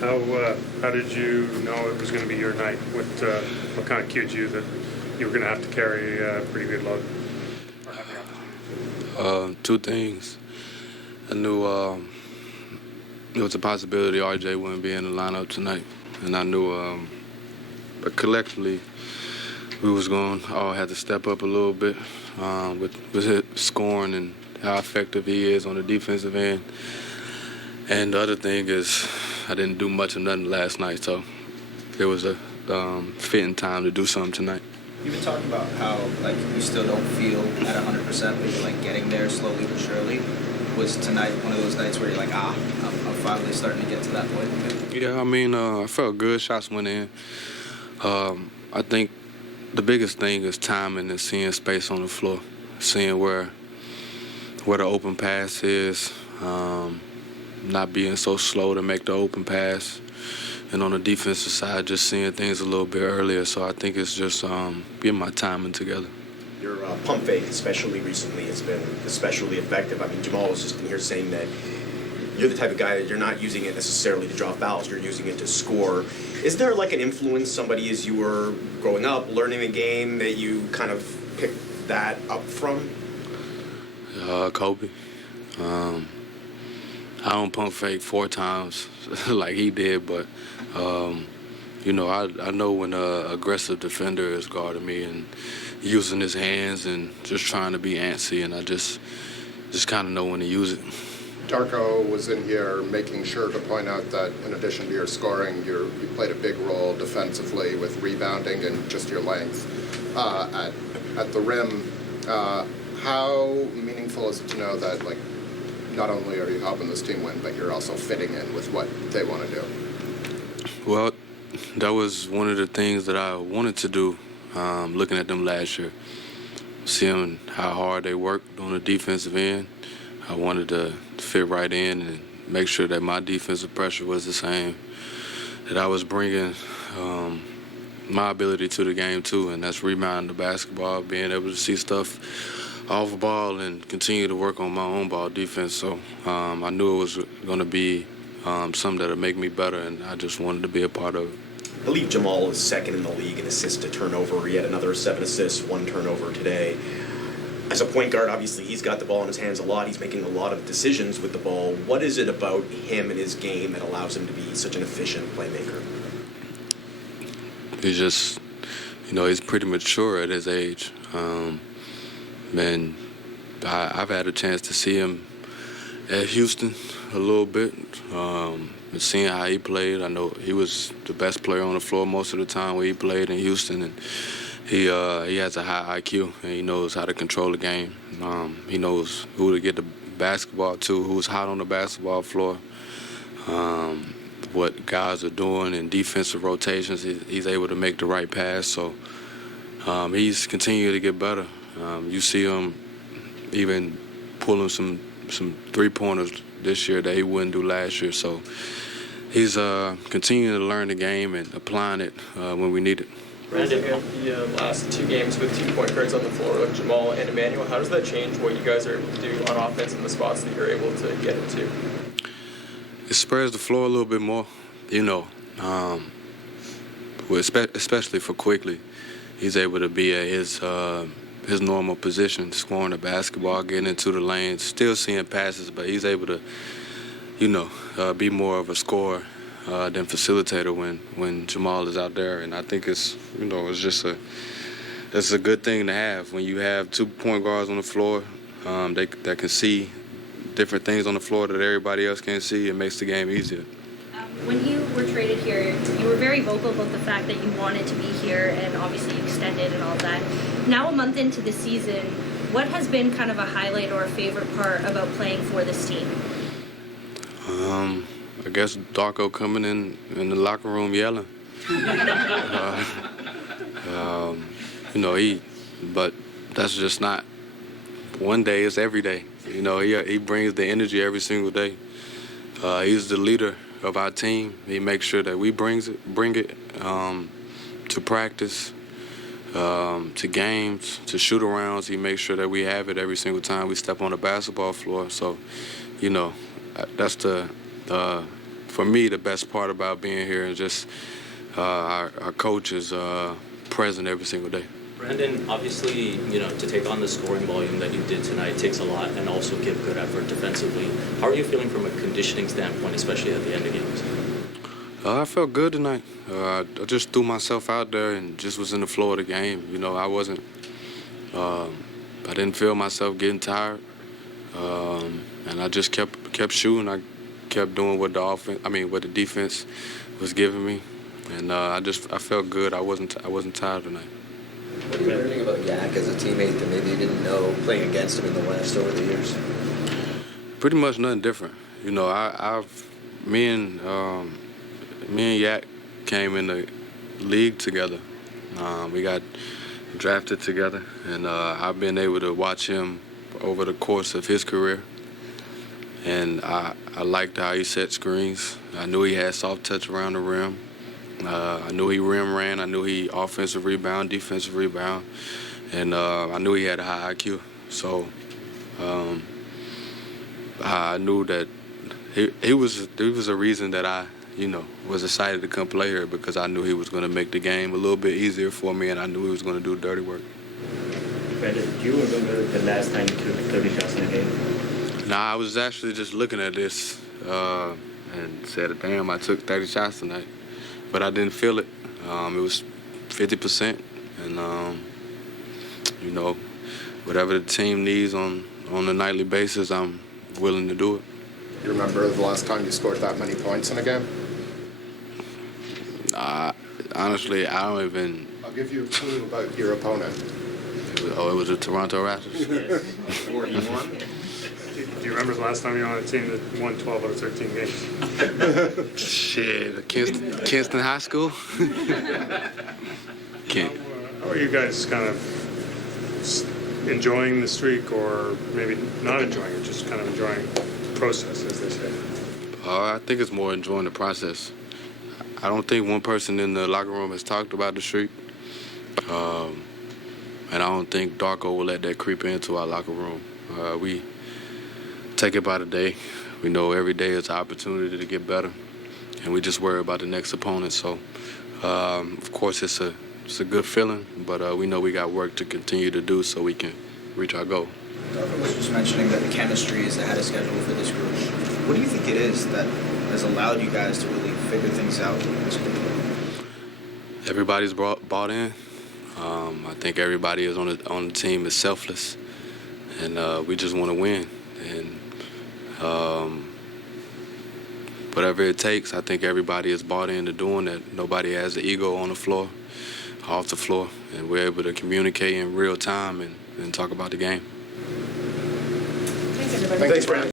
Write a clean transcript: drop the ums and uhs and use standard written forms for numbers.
How did you know it was going to be your night? What kind of cued you that you were going to have to carry a pretty good load? Or have the opportunity? Two things. I knew there was a possibility RJ wouldn't be in the lineup tonight, and I knew but collectively we was going to all have to step up a little bit with his scoring and how effective he is on the defensive end. And the other thing is I didn't do much of nothing last night, so it was a fitting time to do something tonight. You've been talking about how you still don't feel at 100%, but you're getting there slowly but surely. Was tonight one of those nights where you're I'm finally starting to get to that point? Yeah, I mean, I felt good. Shots went in. I think the biggest thing is timing and seeing space on the floor, seeing where the open pass is, not being so slow to make the open pass, and on the defensive side, just seeing things a little bit earlier. So I think it's just getting my timing together. Your pump fake, especially recently, has been especially effective. I mean, Jamal was just in here saying that you're the type of guy that you're not using it necessarily to draw fouls, you're using it to score. Is there an influence, somebody as you were growing up, learning the game, that you kind of picked that up from? Kobe. I don't pump fake 4 times like he did, but I know when an aggressive defender is guarding me and using his hands and just trying to be antsy, and I just kind of know when to use it. Darko was in here making sure to point out that in addition to your scoring, you played a big role defensively with rebounding and just your length at the rim. How meaningful is it to know that not only are you helping this team win, but you're also fitting in with what they want to do? Well, that was one of the things that I wanted to do, looking at them last year, seeing how hard they worked on the defensive end. I wanted to fit right in and make sure that my defensive pressure was the same, that I was bringing my ability to the game too, and that's rebounding the basketball, being able to see stuff off the ball and continue to work on my own ball defense. So I knew it was going to be something that would make me better, and I just wanted to be a part of it. I believe Jamal is second in the league in assists to turnover. He had another 7 assists, 1 turnover today. As a point guard, obviously, he's got the ball in his hands a lot. He's making a lot of decisions with the ball. What is it about him and his game that allows him to be such an efficient playmaker? He's just, he's pretty mature at his age. And I've had a chance to see him at Houston a little bit, and seeing how he played. I know he was the best player on the floor most of the time when he played in Houston, and he has a high IQ, and he knows how to control the game. He knows who to get the basketball to, who's hot on the basketball floor, what guys are doing in defensive rotations. He's able to make the right pass, so he's continuing to get better. You see him even pulling some three-pointers this year that he wouldn't do last year. So he's continuing to learn the game and applying it when we need it. Brandon, the last 2 games with 2 point guards on the floor with Jamal and Emmanuel, how does that change what you guys are able to do on offense and the spots that you're able to get into? It spreads the floor a little bit more, especially for Quickly. He's able to be at his normal position, scoring the basketball, getting into the lanes, still seeing passes, but he's able to, be more of a scorer than facilitator when Jamal is out there. And I think it's a good thing to have when you have 2 point guards on the floor that can see different things on the floor that everybody else can't see. It makes the game easier. When you were traded here, you were very vocal about the fact that you wanted to be here and obviously extended and all that. Now, a month into the season, what has been kind of a highlight or a favorite part about playing for this team? I guess Darko coming in the locker room yelling. But that's just not one day, it's every day. He brings the energy every single day. He's the leader of our team. He makes sure that we bring it to practice, to games, to shoot-arounds. He makes sure that we have it every single time we step on the basketball floor. So, that's the for me, the best part about being here is just our coach is present every single day. Brandon, obviously, to take on the scoring volume that you did tonight takes a lot, and also give good effort defensively. How are you feeling from a conditioning standpoint, especially at the end of games? I felt good tonight. I just threw myself out there and just was in the flow of the game. I wasn't. I didn't feel myself getting tired, and I just kept shooting. I kept doing what what the defense was giving me, and I felt good. I wasn't tired tonight. What are you learning about Yak as a teammate that maybe you didn't know playing against him in the West over the years? Pretty much nothing different. Me and Yak came in the league together. We got drafted together, and I've been able to watch him over the course of his career. And I liked how he set screens. I knew he had soft touch around the rim. I knew he rim ran. I knew he offensive rebound, defensive rebound, and I knew he had a high IQ. So I knew that he was a reason that I was excited to come play here, because I knew he was going to make the game a little bit easier for me, and I knew he was going to do dirty work. Brandon, do you remember the last time you took 30 shots in a game? Nah, I was actually just looking at this and said, damn, I took 30 shots tonight. But I didn't feel it. It was 50%. And, whatever the team needs on a nightly basis, I'm willing to do it. You remember the last time you scored that many points in a game? Honestly, I don't even... I'll give you a clue about your opponent. It was the Toronto Raptors. 41. Do you remember the last time you were on a team that won 12 out of 13 games? Shit, Kinston High School? How are you guys kind of enjoying the streak, or maybe not enjoying it, just kind of enjoying the process, as they say? I think it's more enjoying the process. I don't think one person in the locker room has talked about the streak. And I don't think Darko will let that creep into our locker room. We take it by the day. We know every day is an opportunity to get better, and we just worry about the next opponent. So, of course, it's a good feeling, but we know we got work to continue to do so we can reach our goal. Darko was just mentioning that the chemistry is ahead of schedule for this group. What do you think it is that has allowed you guys to really figure things out with this group? Everybody's bought in. I think everybody is on the team is selfless, and we just want to win. And whatever it takes, I think everybody is bought into doing that. Nobody has the ego on the floor, off the floor, and we're able to communicate in real time and talk about the game. Thanks, everybody. Thanks, Brandon.